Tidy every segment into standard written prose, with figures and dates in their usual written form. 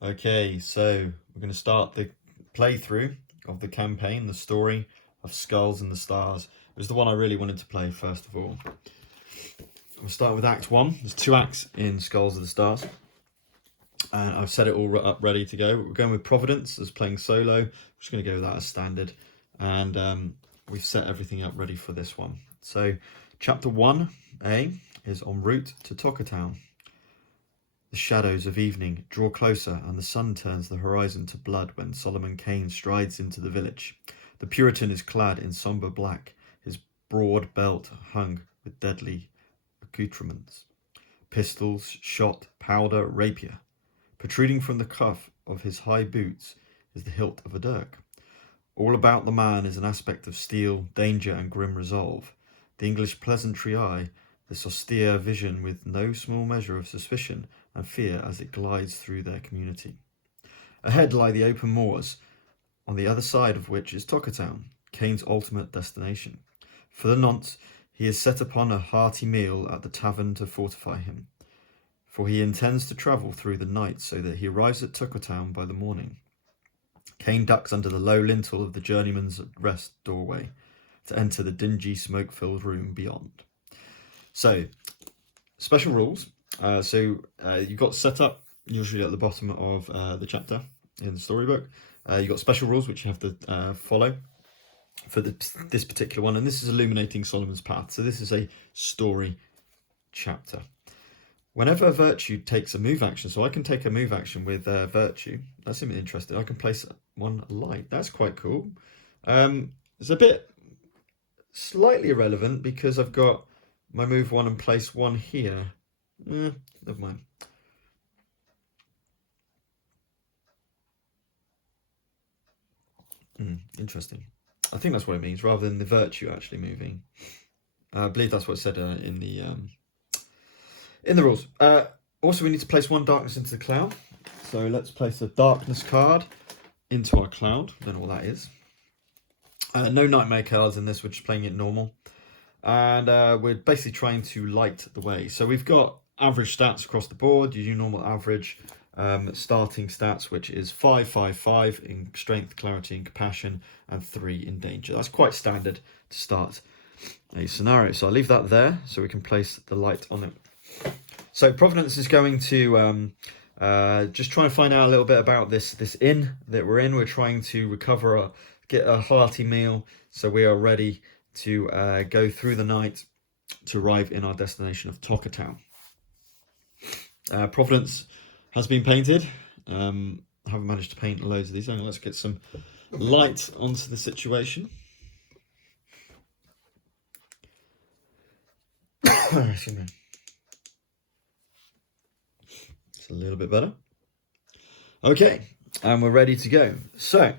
Okay, so we're going to start the playthrough of the campaign, the story of Skulls in the Stars. It was the one I really wanted to play first of all. We'll start with Act 1. There's 2 acts in Skulls of the Stars. And I've set it all up ready to go. We're going with Providence as playing solo. I'm just going to go with that as standard. And we've set everything up ready for this one. So Chapter 1A is En route to Tockatown. The shadows of evening draw closer, and the sun turns the horizon to blood when Solomon Kane strides into the village. The Puritan is clad in sombre black, his broad belt hung with deadly accoutrements. Pistols, shot, powder, rapier. Protruding from the cuff of his high boots is the hilt of a dirk. All about the man is an aspect of steel, danger, and grim resolve. The English pleasantry eye, this austere vision with no small measure of suspicion and fear as it glides through their community. Ahead lie the open moors, on the other side of which is Tockatown, Kane's ultimate destination. For the nonce, he has set upon a hearty meal at the tavern to fortify him, for he intends to travel through the night so that he arrives at Tockatown by the morning. Kane ducks under the low lintel of the journeyman's rest doorway to enter the dingy, smoke-filled room beyond. So, special rules. You've got set up usually at the bottom of the chapter in the storybook. You've got special rules which you have to follow for this particular one, and this is illuminating Solomon's path. So this is a story chapter. Whenever a virtue takes a move action, so I can take a move action with virtue. That's interesting. I can place one light. That's quite cool. It's a bit slightly irrelevant because I've got my move 1 and place 1 here. Never mind. Interesting. I think that's what it means, rather than the virtue actually moving. I believe that's what it said in the rules. Also, we need to place 1 darkness into the cloud. So let's place a darkness card into our cloud. Don't know what that is. No nightmare cards in this. We're just playing it normal. And we're basically trying to light the way. So we've got average stats across the board. You do normal average. Starting stats, which is 5, 5, 5 in strength, clarity, and compassion, and 3 in danger. That's quite standard to start a scenario. So I'll leave that there so we can place the light on it. So Providence is going to just try and find out a little bit about this inn that we're in. We're trying to recover, get a hearty meal, so we are ready to go through the night to arrive in our destination of Tockatown. Providence has been painted. I haven't managed to paint loads of these. Hang on, let's get some light onto the situation. Excuse me. It's a little bit better. Okay, and we're ready to go. So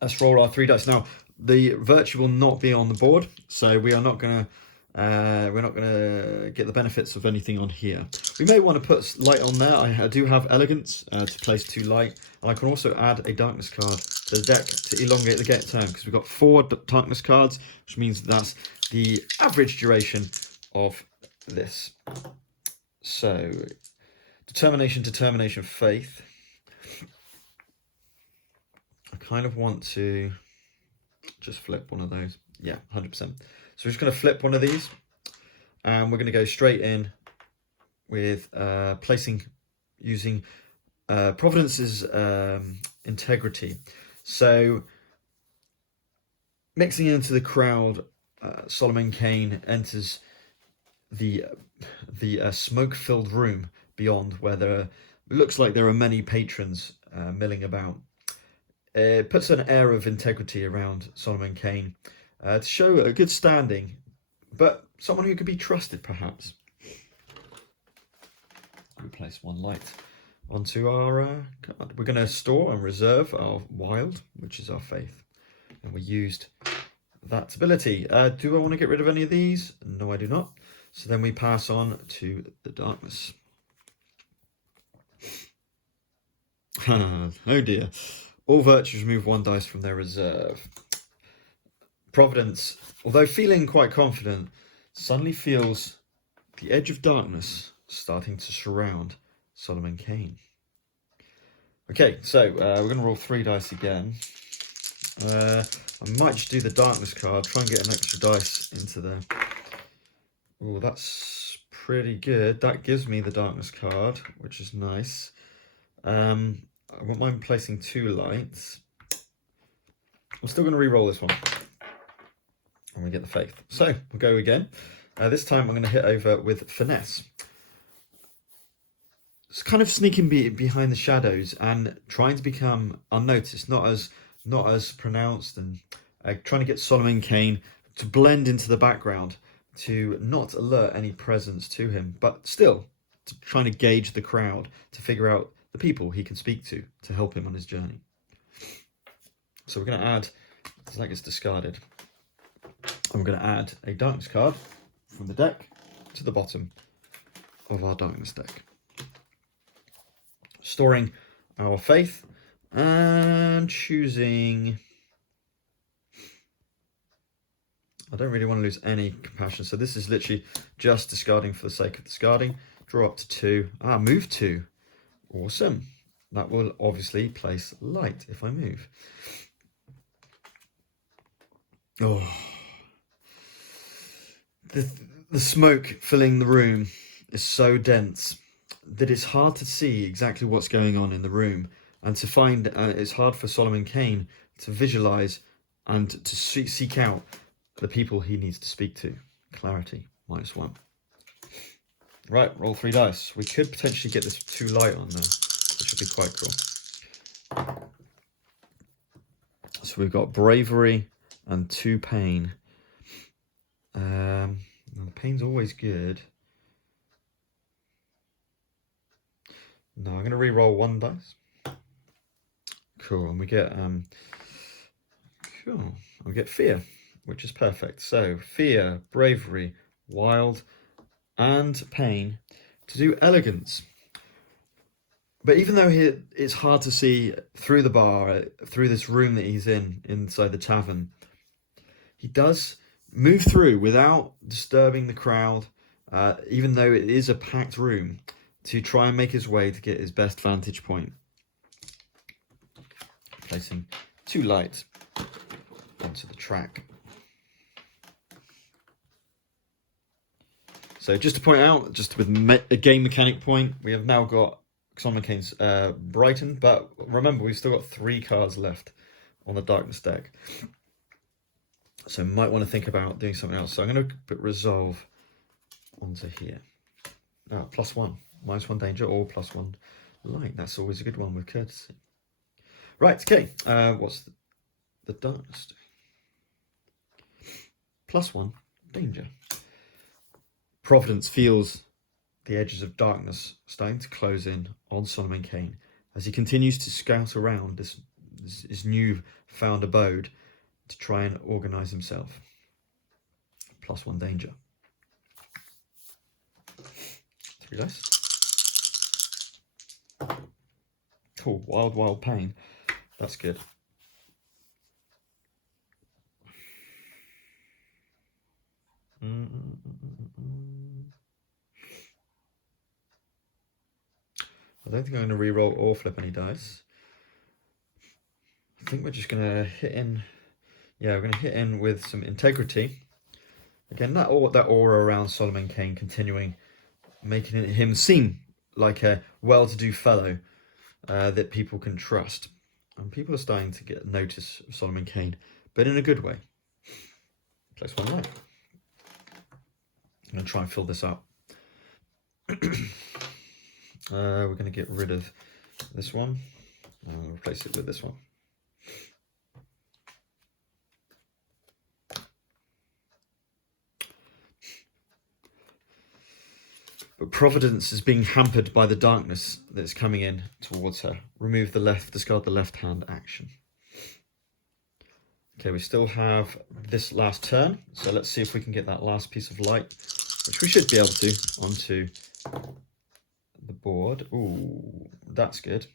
let's roll our 3 dice. Now, the virtue will not be on the board, so we are not going to get the benefits of anything on here. We may want to put light on there. I do have elegance to place 2 light, and I can also add a darkness card to the deck to elongate the get turn, because we've got 4 darkness cards, which means that's the average duration of this. So determination, faith. I kind of want to just flip one of those. Yeah, 100%. So we're just going to flip one of these, and we're going to go straight in with using Providence's integrity. So mixing into the crowd, Solomon Kane enters the smoke-filled room beyond, where there looks like there are many patrons milling about. It puts an air of integrity around Solomon Kane, to show a good standing, but someone who could be trusted, perhaps. We place 1 light onto our card. We're going to store and reserve our wild, which is our faith, and we used that ability. Do I want to get rid of any of these? No, I do not. So then we pass on to the darkness. Oh dear. All virtues remove 1 dice from their reserve. Providence, although feeling quite confident, suddenly feels the edge of darkness starting to surround Solomon Kane. Okay, so we're going to roll 3 dice again. I might just do the darkness card, try and get an extra dice into there. Oh, that's pretty good. That gives me the darkness card, which is nice. I won't mind placing 2 lights. I'm still going to re-roll this one. And we get the faith. So, we'll go again. This time I'm going to hit over with finesse. It's kind of sneaking behind the shadows and trying to become unnoticed, not as pronounced, and trying to get Solomon Kane to blend into the background, to not alert any presence to him, but still to trying to gauge the crowd, to figure out the people he can speak to help him on his journey. So we're going to add, so that gets discarded, and we're going to add a darkness card from the deck to the bottom of our darkness deck. Storing our faith and choosing, I don't really want to lose any compassion, so this is literally just discarding for the sake of discarding. Draw up to 2. Move 2. Awesome. That will obviously place light if I move. Oh, the smoke filling the room is so dense that it's hard to see exactly what's going on in the room, and to find it's hard for Solomon Kane to visualize and to seek out the people he needs to speak to. Clarity, -1. Right, roll 3 dice. We could potentially get this 2 light on there, which would be quite cool. So we've got bravery and 2 pain. The pain's always good. No, I'm going to re-roll 1 dice. Cool, and we get we get fear, which is perfect. So fear, bravery, wild, and pain to do elegance. But even though it's hard to see through the bar, through this room that he's inside the tavern, he does move through without disturbing the crowd, even though it is a packed room, to try and make his way to get his best vantage point. Placing 2 lights onto the track. So just to point out, just with a game mechanic point, we have now got Solomon Kane's Brighton, but remember we've still got 3 cards left on the darkness deck. So might want to think about doing something else. So I'm going to put resolve onto here. +1, -1 danger, or +1 light. That's always a good one with courtesy. Right, okay. What's the darkness doing? +1 danger. Providence feels the edges of darkness starting to close in on Solomon Kane as he continues to scout around this new found abode to try and organise himself. +1 danger. 3 dice. Cool, wild pain. That's good. I don't think I'm going to re-roll or flip any dice. I think we're just going to hit in. Yeah, we're going to hit in with some integrity. Again, that aura around Solomon Kane continuing, making him seem like a well-to-do fellow that people can trust. And people are starting to get notice of Solomon Kane, but in a good way. Place 1 light. I'm going to try and fill this up. We're going to get rid of this one and replace it with this one. But Providence is being hampered by the darkness that's coming in towards her. Remove the left, discard the left hand action. Okay, we still have this last turn, so let's see if we can get that last piece of light, which we should be able to, onto the board. Ooh, that's good.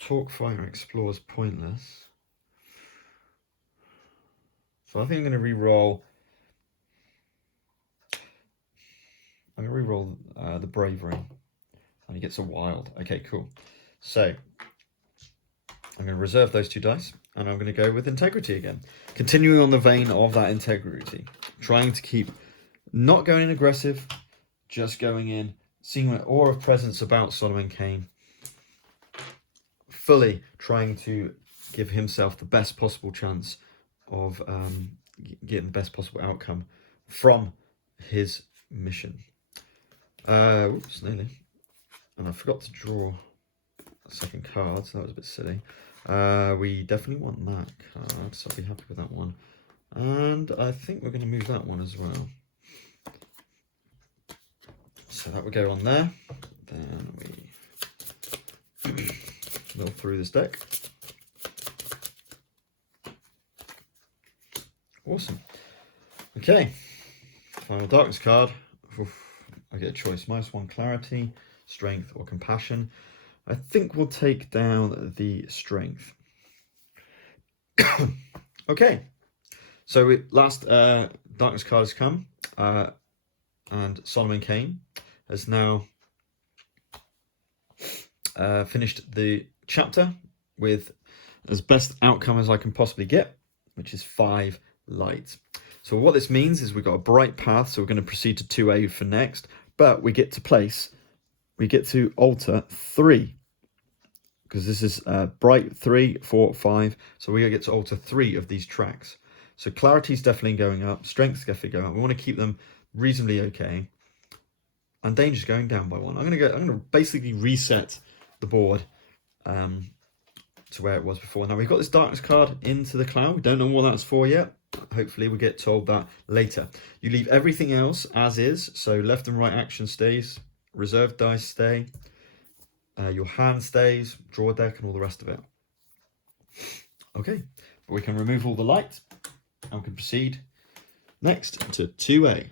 Talk, fire, explores pointless. So I think I'm going to re-roll. I'm going to re-roll the bravery And he gets a wild. Okay, cool. So I'm going to reserve those 2 dice, and I'm going to go with integrity again. Continuing on the vein of that integrity. Trying to keep not going in aggressive, just going in, seeing an aura of presence about Solomon Kane. Fully trying to give himself the best possible chance of getting the best possible outcome from his mission. Oops, nearly. And I forgot to draw a second card, so that was a bit silly. We definitely want that card, so I'll be happy with that one. And I think we're going to move that one as well. So that will go on there. Then we mill through this deck. Awesome. Okay. Final darkness card. Oof. I get a choice. -1 clarity, strength, or compassion. I think we'll take down the strength. Okay. So last darkness card has come. And Solomon Kane has now finished the chapter with as best outcome as I can possibly get, which is 5 light. So what this means is we've got a bright path, so we're going to proceed to 2A for next, but we get to alter 3, because this is bright 3, 4, 5, so we get to alter 3 of these tracks. So clarity is definitely going up, strength is definitely going up. We want to keep them reasonably okay, and danger's going down by 1. I'm going to basically reset the board to where it was before. Now we've got this darkness card into the cloud. We don't know what that's for yet. Hopefully we'll get told that later. You leave everything else as is, so left and right action stays, reserved dice stay, your hand stays, draw deck, and all the rest of it. Okay, but we can remove all the light and we can proceed next to 2A.